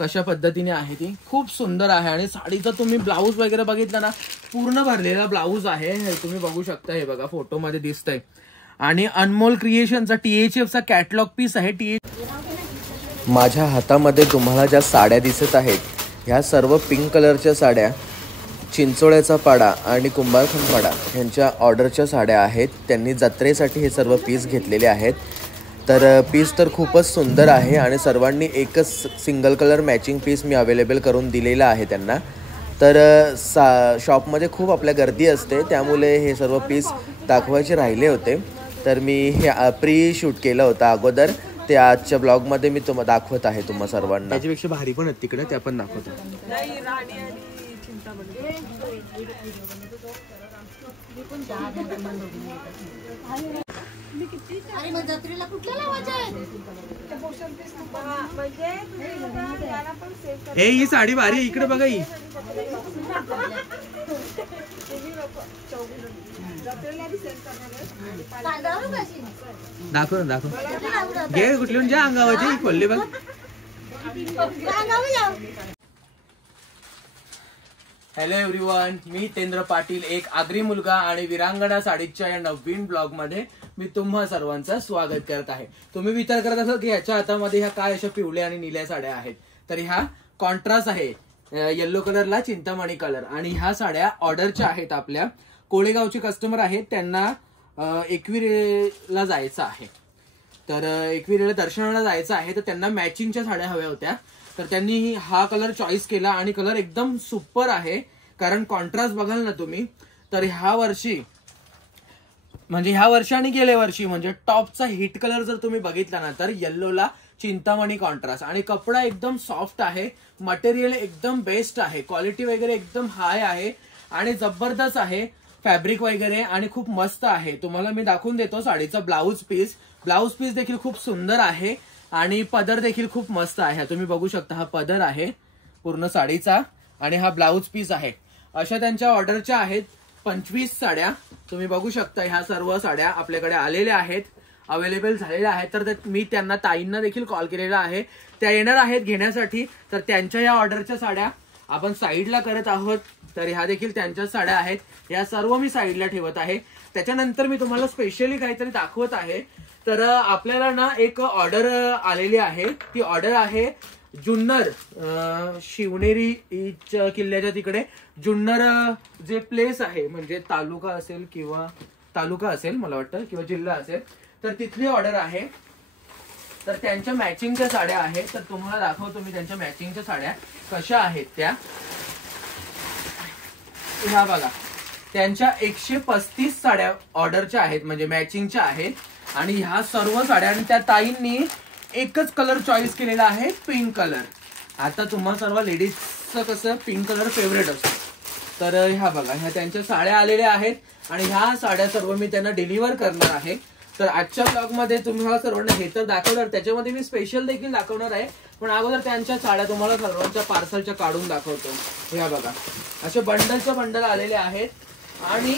कशा पद्धतीने आहे ती खूप सुंदर आहे। आणि साडीचा तुम्ही ब्लाऊज वगैरे बघितला ना, पूर्ण भरलेला ब्लाऊज आहे, हे तुम्ही बघू शकता, हे बघा फोटोमध्ये दिसतंय। आणि अनमोल क्रिएशनचा THFचा कॅटलॉग पीस आहे। माझ्या हातामध्ये तुम्हाला ज्या साड्या दिसत आहेत ह्या सर्व पिंक कलरच्या साड्या चिंचोळ्याचा पाडा आणि कुंभारखंडपाडा यांच्या ऑर्डरच्या साड्या आहेत। त्यांनी जत्रेसाठी हे सर्व पीस घेतलेले आहेत। तर पीस तर खूपच सुंदर आहे आणि सर्वांनी एकच सिंगल कलर मॅचिंग पीस मी अवेलेबल करून दिलेला आहे त्यांना। तर शॉपमध्ये खूप आपल्या गर्दी असते, त्यामुळे हे सर्व पीस दाखवायचे राहिले होते। तर मी हे प्री शूट केलं होतं अगोदर, ते आजच्या ब्लॉगमध्ये मी तुम्हाला दाखवत आहे तुम्हा सर्वांना। त्याच्यापेक्षा भारी पण आहेत तिकडे, त्या पण दाखवतो। हे ही साडी भारी आहे, इकडे बघा ही। दाखव ना, दाखव घे कुठली ज्या अंगावाची खोलली बघ। हॅलो एव्हरीवन, मी तेंद्र पाटील, एक आगरी मुलगा आणि विरांगणा साडीच्या या नवीन ब्लॉग मध्ये मी तुम्हा सर्वांचं स्वागत करत आहे। तुम्ही विचार करत असाल की ह्याच्या हातामध्ये ह्या काय अशा पिवळ्या आणि निळ्या साड्या आहेत, तर ह्या कॉन्ट्रास्ट आहे, येलो कलरला चिंतामणी कलर। आणि ह्या साड्या ऑर्डरच्या आहेत, आपल्या कोळेगावचे कस्टमर आहेत, त्यांना एकविरेला जायचं आहे। तर एकविरेला दर्शनाला जायचं आहे, तर त्यांना मॅचिंगच्या साड्या हव्या होत्या। तर त्यांनी हा कलर चॉईस केला आणि कलर एकदम सुपर आहे, कारण कॉन्ट्रास्ट बघाल ना तुम्ही, तर ह्या वर्षी आणि गेल्या वर्षी म्हणजे टॉपचा हिट कलर जर तुम्ही बघितला ना, तर येल्लोला चिंतामणी कॉन्ट्रास्ट। आणि कपडा एकदम सॉफ्ट आहे, मटेरियल एकदम बेस्ट आहे, क्वालिटी वगैरे एकदम हाय आहे आणि जबरदस्त आहे, फॅब्रिक वगैरे आणि खूप मस्त आहे। तुम्हाला मी दाखवून देतो साडीचा ब्लाऊज पीस देखील खूप सुंदर आहे आणि पदर देखील खूप मस्त आहे। तुम्ही बघू शकता, हा पदर आहे पूर्ण साडीचा आणि हा ब्लाऊज पीस आहे। अशा त्यांच्या ऑर्डरच्या आहेत 25 साड्या, तुम्ही बघू शकता। ह्या सर्व साड्या आपल्याकडे आलेल्या आहेत, अवेलेबल झालेल्या आहेत। तर मी त्यांना ताईंना देखील कॉल केलेला आहे, त्या येणार आहेत घेण्यासाठी। तर त्यांच्या या ऑर्डरच्या साड्या आपण साईडला करत आहोत। तर ह्या देखील त्यांच्या साड्या आहेत, या सर्व मी साईडला ठेवत आहे। त्याच्यानंतर मी तुम्हाला स्पेशली काहीतरी दाखवत आहे। तर आपल्याला ना एक ऑर्डर आलेली आहे, ती ऑर्डर आहे जुन्नर, शिवनेरी किल्ल्याच्या तिकडे जुन्नर जे प्लेस आहे, म्हणजे तालुका असेल मला वाटतं, किंवा जिल्हा असेल, तर तिथली ऑर्डर आहे। तर त्यांच्या मॅचिंगच्या साड्या आहेत, तर तुम्हाला दाखवतो मी त्यांच्या मॅचिंगच्या साड्या कशा आहेत त्या। ह्या बघा, त्यांच्या 135 साड्या ऑर्डरच्या आहेत, म्हणजे मॅचिंगच्या आहेत। आणि ह्या सर्व साड्या, आणि त्या ताईंनी एकच कलर चॉईस केलेला आहे, पिंक कलर। आता तुम्हा सर्व लेडीजचं कसं पिंक कलर फेवरेट असतो, तर ह्या बघा, ह्या त्यांच्या साड्या आलेल्या आहेत आणि ह्या साड्या सर्व मी त्यांना डिलिव्हर करणार आहे। तर आजच्या ब्लॉग मध्ये तुम्हाला सर्वांना हे तर दाखवणार, त्याच्यामध्ये मी स्पेशल देखील दाखवणार आहे, पण अगोदर त्यांच्या साड्या तुम्हाला सर्वांच्या पार्सलच्या काढून दाखवतो। ह्या बघा, असे बंडल आलेले आहेत। आणि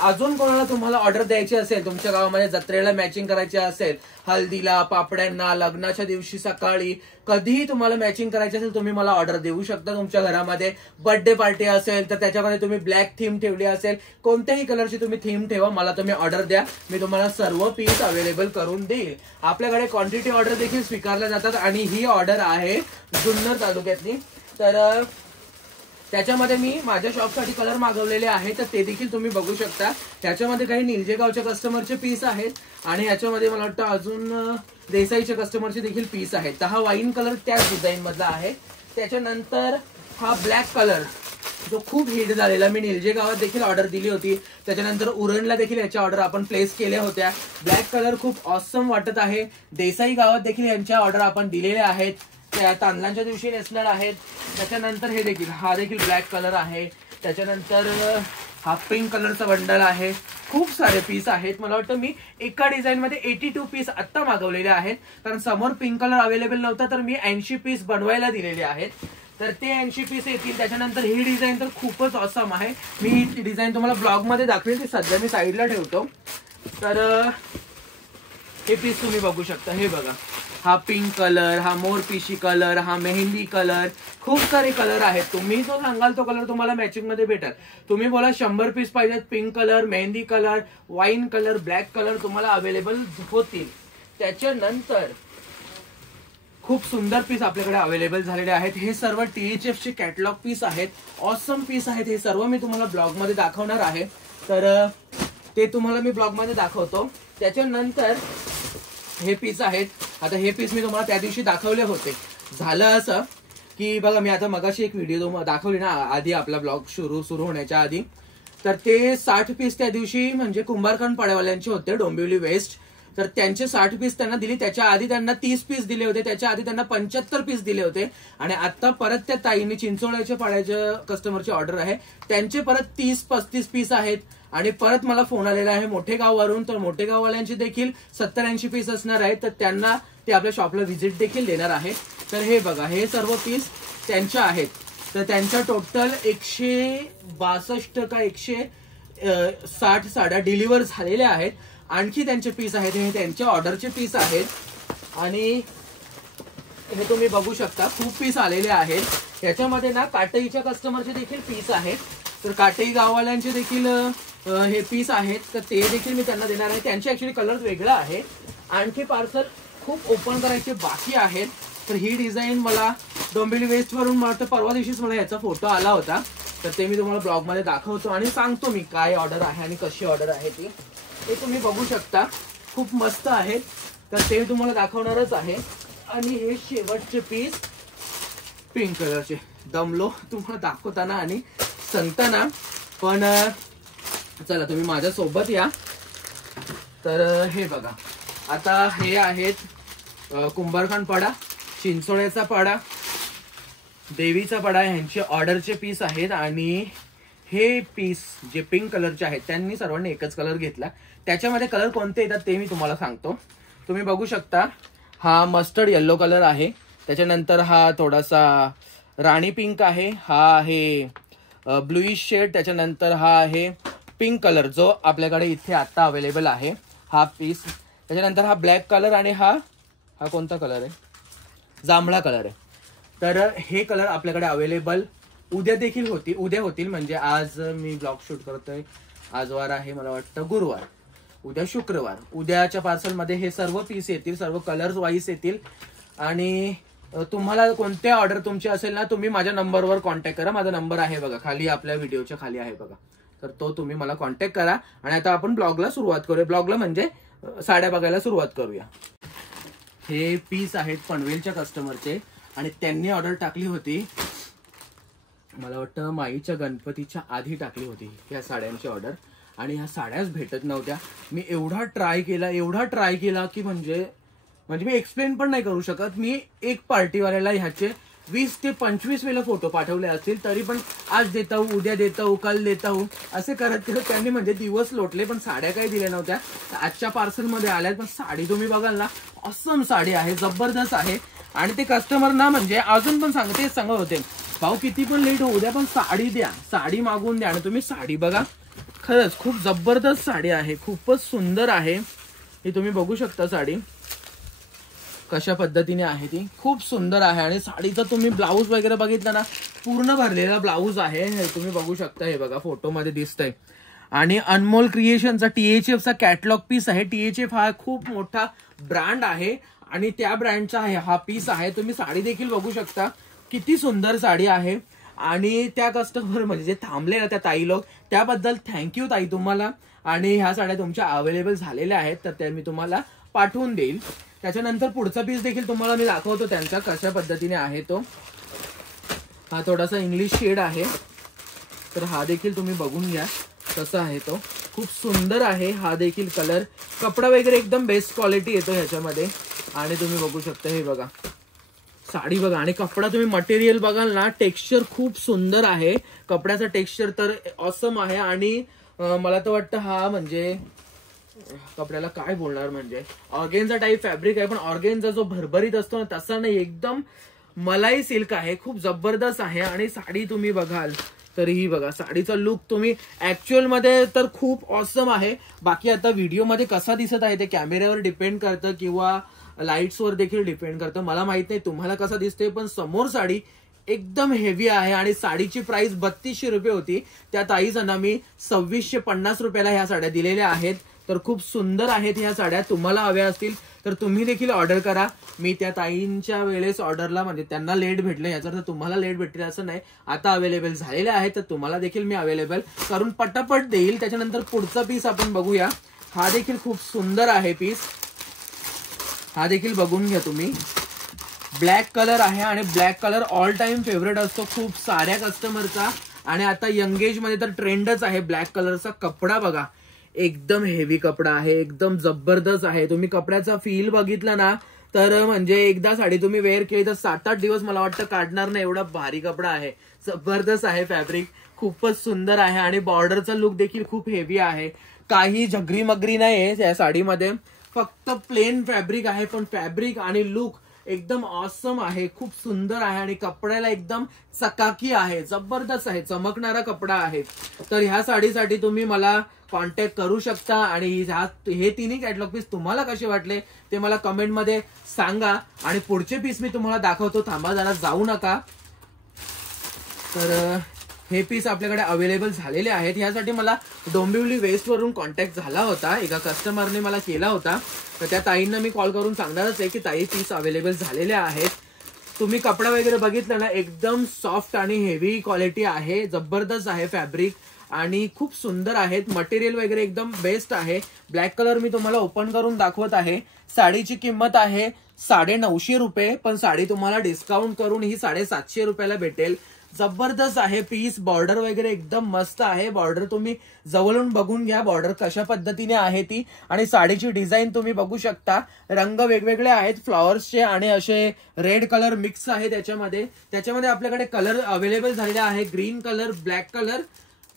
अजून कोणाला तुम्हाला ऑर्डर द्यायची असेल, तुमच्या गावामध्ये जत्रेला मॅचिंग करायची असेल, हल्दीला, पापड्यांना, लग्नाच्या दिवशी सकाळी कधीही तुम्हाला मॅचिंग करायची असेल, तुम्ही मला ऑर्डर देऊ शकता। तुमच्या घरामध्ये बर्थडे पार्टी असेल, तर त्याच्यामध्ये तुम्ही ब्लॅक थीम ठेवली असेल, कोणत्याही कलरची तुम्ही थीम ठेवा, मला तुम्ही ऑर्डर द्या, मी तुम्हाला सर्व पीस अवेलेबल करून देईल। आपल्याकडे क्वांटिटी ऑर्डर देखील स्वीकारल्या जातात आणि ही ऑर्डर आहे जुन्नर तालुक्यातली। तर त्याच्यामध्ये मी माझ्या शॉपसाठी कलर मागवलेले आहेत, तर ते देखील तुम्ही बघू शकता। त्याच्यामध्ये काही निलजेगावच्या कस्टमरचे पीस आहेत आणि याच्यामध्ये मला वाटतं अजून देसाईच्या कस्टमरचे देखील पीस आहेत। तर हा वाईन कलर त्याच डिझाईन मधला आहे। त्याच्यानंतर हा ब्लॅक कलर जो खूप हिट झालेला, मी निलजे गावात देखील ऑर्डर दिली होती, त्याच्यानंतर उरणला देखील याच्या ऑर्डर आपण प्लेस केल्या होत्या। ब्लॅक कलर खूप ऑसम वाटत आहे। देसाई गावात देखील यांच्या ऑर्डर आपण दिलेल्या आहेत, त्या तांदळांच्या दिवशी नेसणार आहेत। त्याच्यानंतर हे देखील, हा देखील ब्लॅक कलर आहे। त्याच्यानंतर हा पिंक कलरचा बंडल आहे। खूप सारे पीस आहेत, मला वाटतं मी एका डिझाईन मध्ये 82 पीस आता मागवलेले आहेत, कारण समोर पिंक कलर अवेलेबल नव्हता, तर मी 80 पीस बनवायला दिलेले आहेत। तर ते 80 पीस येतील। त्याच्यानंतर ही डिझाईन तर खूपच ऑसम आहे, मी ही डिझाईन तुम्हाला ब्लॉग मध्ये दाखवेल, ती सध्या मी साईडला ठेवतो। तर हे पीस तुम्ही बघू शकता, हे बघा, हा पिंक कलर, हा मोरपिशी कलर, हा मेहंदी कलर, खूप सारे कलर आहेत. तुम्ही जो सांगाल तो कलर तुम्हाला मॅचिंग मध्ये भेटेल. तुम्ही बोला 100 पीस पाहिजेत, pink colour, mehndi colour, wine colour, black colour तुम्हाला अवेलेबल होतील. त्याच्यानंतर खूप सुंदर पीस आपल्याकडे अवेलेबल झालेले आहेत. हे सर्व THF चे कॅटलॉग पीस आहेत. ऑसम पीस आहेत. हे सर्व मी तुम्हाला ब्लॉग मध्ये दाखवणार आहे. तर ते तुम्हाला मी ब्लॉग मध्ये दाखवतो. त्याच्यानंतर हे पीस आहेत. आता हे पीस मी तुम्हाला त्या दिवशी दाखवले होते. झालं असं की बघा, मी आता मगाशी एक व्हिडिओ दाखवली ना आधी, आपला ब्लॉग सुरू होण्याच्या आधी. तर ते 60 पीस त्या दिवशी म्हणजे कुंभारखंड पाड्यावाल्यांचे होते, डोंबिवली वेस्ट. तर त्यांचे 60 पीस त्यांना दिली. त्याच्या आधी त्यांना 30 पीस दिले होते. त्याच्या आधी त्यांना 75 पीस दिले होते. आणि आता परत त्या ताईंनी चिंचोळ्याच्या पाड्याच्या कस्टमरची ऑर्डर आहे, त्यांचे परत 30-35 पीस आहेत. आणि परत मला फोन आलेला आहे मोठेगाववरून. तर मोठेगाववाल्यांचे देखील 70-80 पीस असणार आहेत. तर त्यांना ते आपल्या शॉपला व्हिजिट देखील देणार आहे. तर हे बघा, हे सर्व पीस त्यांच्या आहेत. तर त्यांच्या टोटल 162 का 160 साड्या डिलिव्हर झालेल्या आहेत. आणखी त्यांचे पीस आहेत, हे त्यांच्या ऑर्डरचे पीस आहेत. आणि हे तुम्ही बघू शकता, खूप पीस आलेले आहेत. याच्यामध्ये ना काटईच्या कस्टमरचे देखील पीस आहेत. तर काटई गाववाल्यांचे देखील हे पीस आहेत. तर ते देखील मी त्यांना देणार आहे. त्यांचे ऍक्च्युली कलर वेगळा आहे. आणखी पार्सल खूप ओपन करायचे बाकी आहेत. तर ही डिझाईन मला डोंबिवली वेस्ट वरून मला परवा दिवशीच मला याचा फोटो आला होता. तर ते मी तुम्हाला ब्लॉग मध्ये दाखवतो आणि सांगतो मी काय ऑर्डर आहे आणि कशी ऑर्डर आहे ती. ते तुम्ही बघू शकता, खूप मस्त आहेत. तर ते तुम्हाला दाखवणारच आहे. आणि हे शेवटचे पीस पिंक कलरचे, दमलो तुम्हाला दाखवताना आणि सांगताना. पण चला तुम्ही माझ्या सोबत या. तर हे बघा, आता हे आहेत कुंभारखंड पाडा, चिंचोळ्याचा पाडा, देवीचा पाडा यांचे ऑर्डरचे पीस आहेत. आणि हे पीस जे पिंक कलरचे आहेत त्यांनी सर्वांनी एकच कलर घेतला. त्याच्यामध्ये कलर कोणते येतात ते मी तुम्हाला सांगतो. तुम्ही बघू शकता, हा मस्टर्ड येल्लो कलर आहे. त्याच्यानंतर हा थोडासा राणी पिंक आहे. हा आहे ब्लूइश शेड. त्याच्यानंतर हा आहे पिंक कलर जो आपल्याकडे इथे आता अवेलेबल आहे, हा पीस. त्याच्यानंतर हा ब्लॅक कलर आणि हा कोणता कलर आहे, जांभळा कलर आहे. तर हे कलर आपल्याकडे अवेलेबल उद्या देखील उद्या होतील. म्हणजे आज मी ब्लॉग शूट करतोय, आज वार आहे मला वाटतं गुरुवार, उद्या शुक्रवार. उद्याच्या पार्सल मध्ये हे सर्व पीस येतील, सर्व कलर्स वाईज येतील. आणि तुम्हाला कोणते ऑर्डर तुमची असेल ना, तुम्ही माझ्या नंबरवर कॉन्टॅक्ट करा. माझा नंबर आहे बघा खाली, आपल्या व्हिडिओच्या खाली आहे बघा. तर तो तुम्ही मला कॉन्टॅक्ट करा. आणि आता आपण ब्लॉगला सुरुवात करूया. ब्लॉगला म्हणजे साड्या बघायला सुरुवात करूया. हे पीस आहेत पनवेलच्या कस्टमरचे आणि त्यांनी ऑर्डर टाकली होती, मला वाटतं माईच्या गणपतीच्या आधी टाकली होती या साड्यांची ऑर्डर. आणि ह्या साड्याच भेटत नव्हत्या. मी एवढा ट्राय केला की म्हणजे मी एक्सप्लेन पण नाही करू शकत. मी एक पार्टीवाल्याला ह्याचे 20 ते 25 वेळा फोटो पाठवले असतील, तरी पण आज देता हूं, उद्या देता हूं, कल देता हूं असे करत त्यांनी म्हणजे दिवस लोटले, पण साड्या काही दिल्या नव्हत्या. आजच्या पार्सल मध्ये आल्यात. पण साडी तुम्ही बघाल ना, ऑसम साडी आहे, जबरदस्त आहे. आणि ते कस्टमर ना म्हणजे अजून पण सांगत होते, भाऊ किती पण लेट होऊ द्या पण साडी द्या, साडी मागवून द्या. आणि तुम्ही साडी बघा, खरंच खूप जबरदस्त साडी आहे, खूपच सुंदर आहे. ही तुम्ही बघू शकता साडी कशा पद्धतीने आहे, ती खूप सुंदर आहे. आणि साडीचा तुम्ही ब्लाऊज वगैरे बघितला ना, पूर्ण भरलेला ब्लाऊज आहे, हे तुम्ही बघू शकता. हे बघा फोटोमध्ये दिसतंय. आणि अनमोल क्रिएशनचा THFचा कॅटलॉग पीस आहे. THF हा खूप मोठा ब्रँड आहे आणि त्या ब्रँडचा हा पीस आहे. तुम्ही साडी देखील बघू शकता, किती सुंदर साडी आहे. आणि त्या कस्टमर म्हणजे जे थांबले ना त्या ताई लोक, त्याबद्दल थँक्यू ताई तुम्हाला. आणि ह्या साड्या तुमच्या अवेलेबल झालेल्या आहेत, तर त्या मी तुम्हाला पाठवून देईल. त्याच्यानंतर पुढचा पीस देखील तुम्हाला मी दाखवतो त्यांचा कशा पद्धतीने आहे तो. हा थोडासा इंग्लिश शेड आहे, तर हा देखील तुम्ही बघून घ्या कसा आहे तो. खूप सुंदर आहे हा देखील कलर. कपडा वगैरे एकदम बेस्ट क्वालिटी येतो ह्याच्यामध्ये. आणि तुम्ही बघू शकता, हे बघा साडी बघा. आणि कपडा तुम्ही मटेरियल बघाल ना, टेक्स्चर खूप सुंदर आहे. कपड्याचा टेक्स्चर तर ऑसम आहे. आणि मला तर वाटतं हा म्हणजे कपड्याला काय बोलणार, म्हणजे ऑर्गेन्झा टाईप फॅब्रिक आहे, पण ऑर्गेन्झा जो भरभरीत असतो ना तसा नाही, एकदम मलाई सिल्क आहे, खूप जबरदस्त आहे. आणि साडी तुम्ही बघाल तर ही बघा, साडीचा लुक तुम्ही ऍक्च्युअल मध्ये तर खूप ऑसम आहे. बाकी आता व्हिडिओ मध्ये कसा दिसत आहे ते कॅमेऱ्यावर डिपेंड करतं, किंवा लाईट्सवर देखील डिपेंड करतं. मला माहित नाही तुम्हाला कसं दिसते, पण समोर साडी एकदम हेवी आहे आणि साडीची प्राइस 3200 रुपये होती. त्या ताईजना मी 2650 रुपयाला ह्या साड्या दिलेल्या आहेत. तर खूप सुंदर आहेत ह्या साड्या. तुम्हाला हव्या असतील तर तुम्ही देखील ऑर्डर करा. मी त्या ताईंच्या वेळेस ऑर्डरला म्हणजे त्यांना लेट भेटलं, याचा अर्थ तुम्हाला लेट भेटले असं नाही. आता अवेलेबल झालेले आहे तर तुम्हाला देखील मी अवेलेबल करून पटापट देईल. त्याच्यानंतर पुढचा पीस आपण बघूया. हा देखील खूप सुंदर आहे पीस. हा देखील बघून घ्या तुम्ही. ब्लॅक कलर आहे आणि black colour all time favourite असतो खूप साऱ्या कस्टमरचा. आणि आता यंगेज मध्ये तर ट्रेंडच आहे ब्लॅक कलरचा. कपडा बघा, एकदम हेवी कपडा आहे, एकदम जबरदस्त आहे. तुम्ही कपड्याचा फील बघितला ना तर म्हणजे एकदा साडी तुम्ही वेअर केली तर 7-8 दिवस मला वाटतं काढणार नाही, एवढा भारी कपडा आहे. जबरदस्त आहे फॅब्रिक, खूपच सुंदर आहे. आणि बॉर्डरचा लुक देखील खूप हेवी आहे. काही झगरी मगरी नाही या साडीमध्ये, फक्त प्लेन फॅब्रिक आहे. पण फॅब्रिक आणि लुक एकदम ऑसम आहे, खूप सुंदर आहे. आणि कपड्याला एकदम चकाकी आहे, जबरदस्त आहे, चमकणारा कपडा आहे. तर ह्या साडीसाठी तुम्ही मला कॉन्टॅक्ट करू शकता. आणि हे तिन्ही कॅटलॉग पीस तुम्हाला कसे वाटले ते मला कमेंटमध्ये सांगा. आणि पुढचे पीस मी तुम्हाला दाखवतो. थांबा जरा, जाऊ नका. तर हे पीस आपल्याकडे अवेलेबल झालेले आहेत. यासाठी मला डोंबिवली वेस्ट वरून कॉन्टॅक्ट झाला होता, एका कस्टमरने मला केला होता. तर त्या ताईंना मी कॉल करून सांगणारच आहे की ताई पीस अवेलेबल झालेले आहेत. तुम्ही कपडा वगैरे बघितला ना, एकदम सॉफ्ट आणि हेवी क्वालिटी आहे, जबरदस्त आहे फॅब्रिक आणि खूप सुंदर आहेत. मटेरियल वगैरे एकदम बेस्ट आहे. ब्लॅक कलर मी तुम्हाला ओपन करून दाखवत आहे. साडीची किंमत आहे 950 रुपये, पण साडी तुम्हाला डिस्काउंट करून ही 750 रुपयाला भेटेल. जबरदस्त आहे पीस. बॉर्डर वगैरे एकदम मस्त आहे. बॉर्डर तुम्ही जवळून बघून घ्या, बॉर्डर कशा पद्धतीने आहे ती. आणि साडीची डिझाईन तुम्ही बघू शकता. रंग वेगवेगळे आहेत फ्लॉवर्सचे आणि असे रेड कलर मिक्स आहे त्याच्यामध्ये आपल्याकडे कलर अवेलेबल झालेले आहे. ग्रीन कलर, ब्लॅक कलर,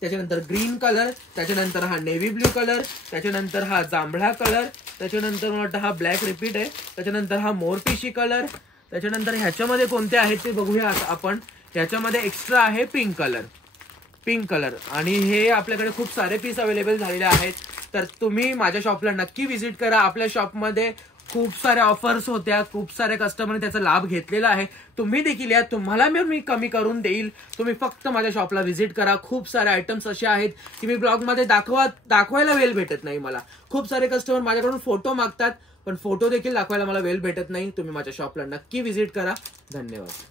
त्याच्यानंतर ग्रीन कलर, त्याच्यानंतर हा नेव्ही ब्ल्यू कलर, त्याच्यानंतर हा जांभळा कलर, त्याच्यानंतर मला वाटतं हा ब्लॅक रिपीट आहे, त्याच्यानंतर हा मोरपिशी कलर, त्याच्यानंतर ह्याच्यामध्ये कोणते आहेत ते बघूया आपण. ह्याच्यामध्ये एक्स्ट्रा आहे पिंक कलर आणि हे आपल्याकडे खूप सारे पीस अवेलेबल झालेले आहेत. तर तुम्ही माझ्या शॉपला नक्की व्हिजिट करा. आपल्या शॉपमध्ये खूप साऱ्या ऑफर्स होत्या, खूप साऱ्या कस्टमरने त्याचा लाभ घेतलेला आहे. तुम्ही देखील या, तुम्हाला मी कमी करून देईल. तुम्ही फक्त माझ्या शॉपला व्हिजिट करा. खूप सारे आयटम्स असे आहेत की मी ब्लॉगमध्ये दाखवायला वेळ भेटत नाही मला. खूप सारे कस्टमर माझ्याकडून फोटो मागतात, पण फोटो देखील दाखवायला मला वेळ भेटत नाही. तुम्ही माझ्या शॉपला नक्की व्हिजिट करा. धन्यवाद.